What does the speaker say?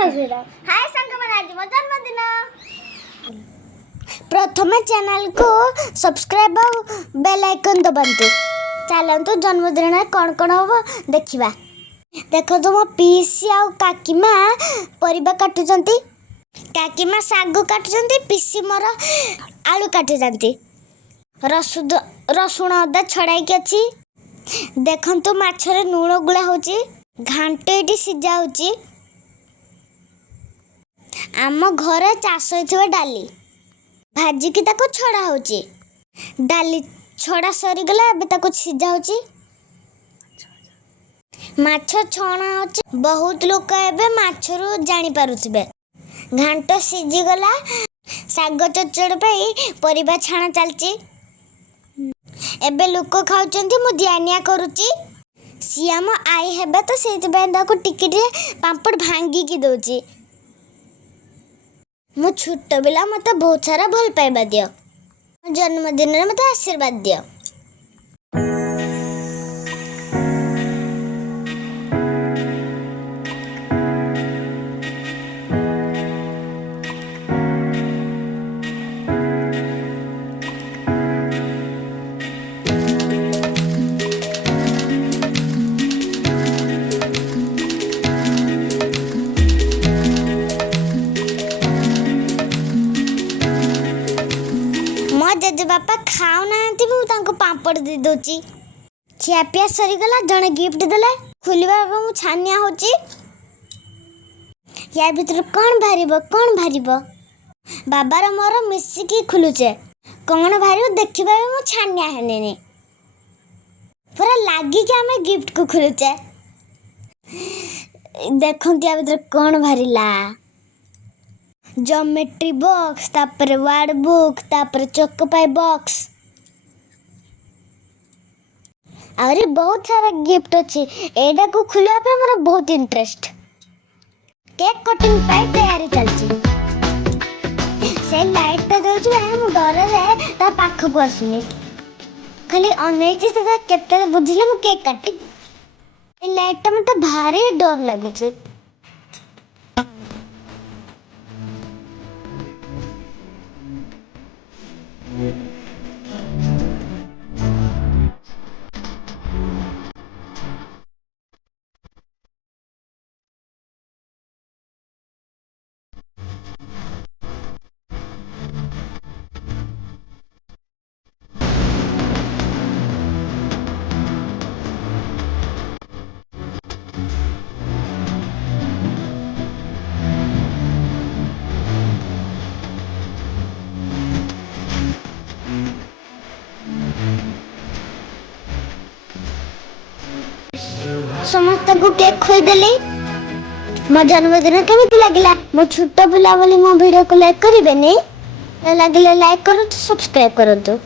हाय संगमन आज मो जन्मदिन प्रथम चैनल को सब्सक्राइब और बेल आइकन दबांतु। चलतु जन्मदिन में कौन कौन हम देखा। देख तो मो पीसी आ काकीमा परिबा काटुचंती। काकीमा साग काटुचंती, पीसी मोर आलू काटुचंती। रसुण अदा छड़ाई अच्छी। देखंतु माछरे लूण गुला होची, घांट एटी सिझा होची। आम घरे चाष होइथिबा डाली भाजिकी ताको छड़ा होची। डाली छड़ा सरी गला अब ताको सिझा होची। माछ छणा होची। बहुत लोक एबे माछरू जानि पारुथिबे। घांट सिझी गला, साग चचड़ पे परिबा छाणा चलची। एबे लोक खाउचंती, मु दियानिया करूची। सियाम आई हेबे तो सेति बेंदा को टिकिटे पापड़ भांगी की दोची। मु छोट बेला मते बहुत सारा भल पाइबा दियो। जन्मदिन रे मते आशीर्वाद दियो। जेजे बापा खाऊ ना पापड़ दे दोची। खिया पिया सरी गला, जने गिफ्ट देले खुलिबा मु छानिया होची। या भीतर कौन भारिबो बाबार मोर मिसिकी खुलुचे। कौन भारिबो देखिबा मु छानिया हेनेनी। पूरा लागी कि हमें गिफ्ट को खुलुचे। देखंती या भीतर कौन भारिला। ज्योमेट्री बॉक्स, तापर वर्ड बुक, तापर चोकोपाई बॉक्स। अरे बहुत सारा गिफ्ट अच्छी। एडा को खुलिया पे हमरा बहुत इंटरेस्ट। केक कटिंग पाई तैयारी चलची। से लाइट तो दोछु हम डर रे ता पाख को आसुनी। खाली अनैची से केते बुझिले मु केक काटी। ए लाइट ता मते भारी डर लागे छे। समस्त को केक खोईदेली। मो जन्मदिन केमिति लागिला? मो छोट पिला बोली मो वीडियो को लाइक करिबेनी? लागिले लाइक करो, सब्सक्राइब करो।